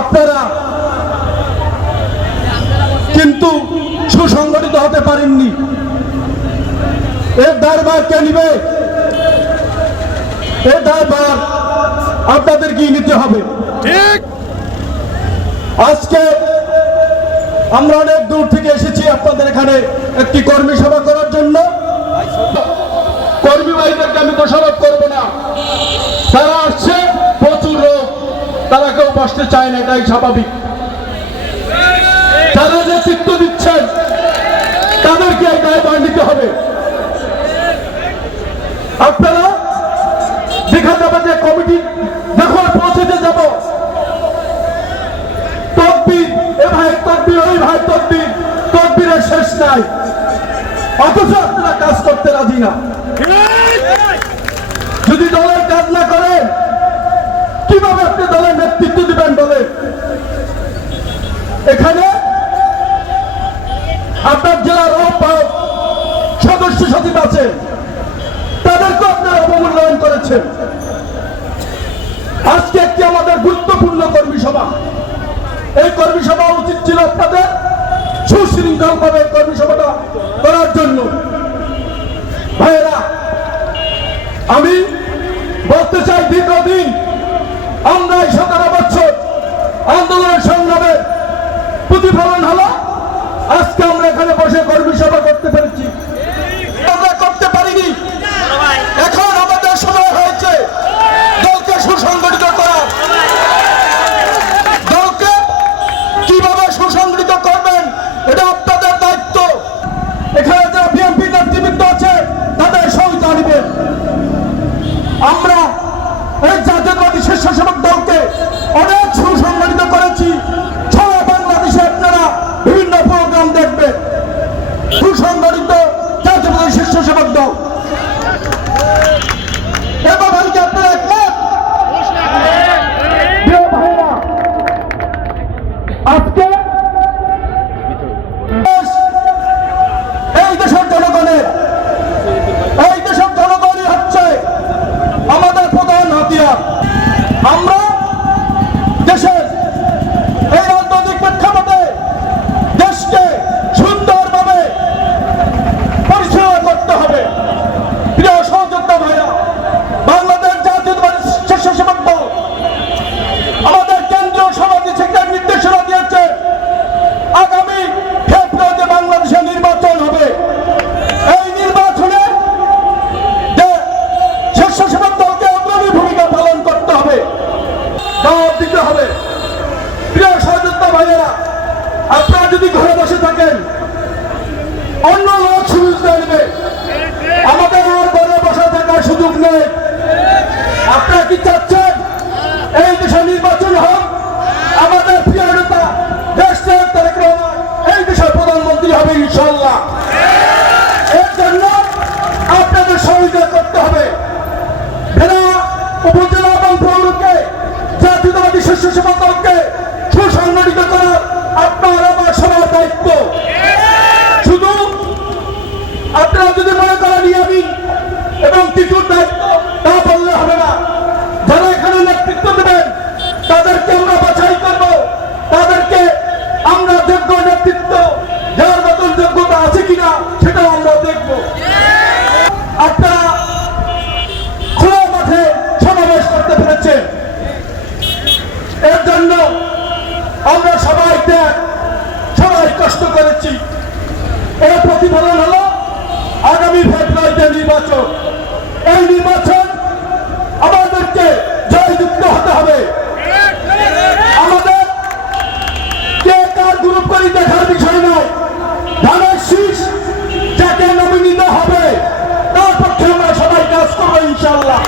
আপনারা কিন্তু সুসংগঠিত হতে পারেননি। এর দায়ভার কে নিবে? এর দায়ভার আপনাদেরকেই নিতে হবে। ঠিক। আজকে আমরা অনেক দূর থেকে এসেছি আপনাদের এখানে একটি কর্মী সভা করার জন্য। কর্মী ভাইদেরকে আমি দোষারোপ করব না। কেউ চায় না, এটাই স্বাভাবিক। তারা নেতৃত্ব দিচ্ছেন, তাদেরকে এই দায়ভার নিতে হবে। আপনারা দেখা যাবে যে কমিটি, যখন পৌঁছেতে যাব। তকবির, এ ভাই তকবির, ওই ভাই তকবির, তকবিরের শেষ নাই। অথচ আপনারা কাজ করতে রাজি না। যদি দলের কাজ না করেন কীভাবে আপনি দলের নেতৃত্ব দিবেন বলে। এখানে আপনার জেলার সদস্য সচিব আছেন। তাদেরকে আপনারা অবমূল্যায়ন করেছেন। আজকে একটি আমাদের গুরুত্বপূর্ণ কর্মী সভা। এই কর্মী সভা উচিত ছিল আপনাদের সুশৃঙ্খল ভাবে কর্মী সভাটা করার জন্য। ভাইয়েরা, আমি বলতে চাই দীর্ঘদিন আমরা এই সতেরো বছর আন্দোলনের সংগ্রামে প্রতিফলন হলো। আজকে আমরা এখানে বসে কর্মী সভা করতে পেরেছি আমরা করতে পারিনি এখন আমাদের সময় হয়েছে দলকে সুসংগঠিত করা দলকে কীভাবে সুসংগঠিত করবেন এটা আপনাদের দায়িত্ব এখানে যারা বিএনপি নেতৃবৃন্দ আছে তাদের সহযোগিতা নেবেন আমরা এই জাতীয়তাবাদী স্বেচ্ছাসেবক দলকে অনেক সুসংগঠিত করেছি সারা বাংলাদেশে আপনারা বিভিন্ন প্রোগ্রাম দেখবেন সুসংগঠিত জাতীয়তাবাদী স্বেচ্ছাসেবক দল এবার ভাইকে আপনারা একমত প্রিয় ভাইরা, আজকে দেশ, এই দেশের জনগণের এই দেশের জনগণই হচ্ছে আমাদের প্রধান হাতিয়ার আমরা দেশের এই রাজনৈতিক প্রেক্ষাপটে দেশকে সুন্দরভাবে পরিচালনা করতে হবে প্রিয় সহযোদ্ধা ভাইরা বাংলাদেশ জাতীয়তাবাদী স্বেচ্ছাসেবক দল আমাদের কেন্দ্রীয় সভাপতি সেক্রেটারি নির্দেশনা দিয়েছে আগামী ফেব্রুয়ারিতে বাংলাদেশে নির্বাচন হবে এই নির্বাচনে যে স্বেচ্ছাসেবক দলকে অগ্রণী ভূমিকা পালন করতে হবে জবাব দিতে হবে প্রিয় সহযোদ্ধা ভাইয়েরা আপনারা যদি ঘরে বসে থাকেন অন্য লোক সুযোগ নেবে আমাদের আর ঘরে বসে থাকার সুযোগ নেই। আপনারা কি চাচ্ছেন? এই দেশে নির্বাচন হোক। আমাদের প্রিয় নেতা, দেশ এই দেশের প্রধানমন্ত্রী হবে ইনশাল্লাহ এর জন্য আপনাদের সহযোগিতা করতে হবে। ভেড়া উপজেলা এবং পৌরকে, জাতীয়তাবাদী শস্য সেবা দলকে সুসংগঠিত করার আপনার আমার সবার দায়িত্ব শুধু আপনারা যদি মনে করেন আমি এবং টিটুর দায়িত্ব, তা বললে হবে না। যারা এখানে নেতৃত্ব দেবেন, তাদেরকে আমরা বাছাই করব। তাদেরকে আমরা যোগ্য নেতৃত্ব, যার মতন যোগ্যতা আছে কিনা সেটাও আমরা দেখব। আপনারা খোলা মাঠে সমাবেশ করতে পেরেছেন এর জন্য আমরা সবাই ত্যাগ সবাই কষ্ট করেছি। এর প্রতিফলন হলো নির্বাচন। এই নির্বাচন আমাদেরকে জয়যুক্ত হতে হবে। আমাদের কে কার গ্রুপ করি দেখার বিষয় নয়। ধানের শীষ যাকে হবে, তার পক্ষে আমরা সবাই কাজ করব ইনশাল্লাহ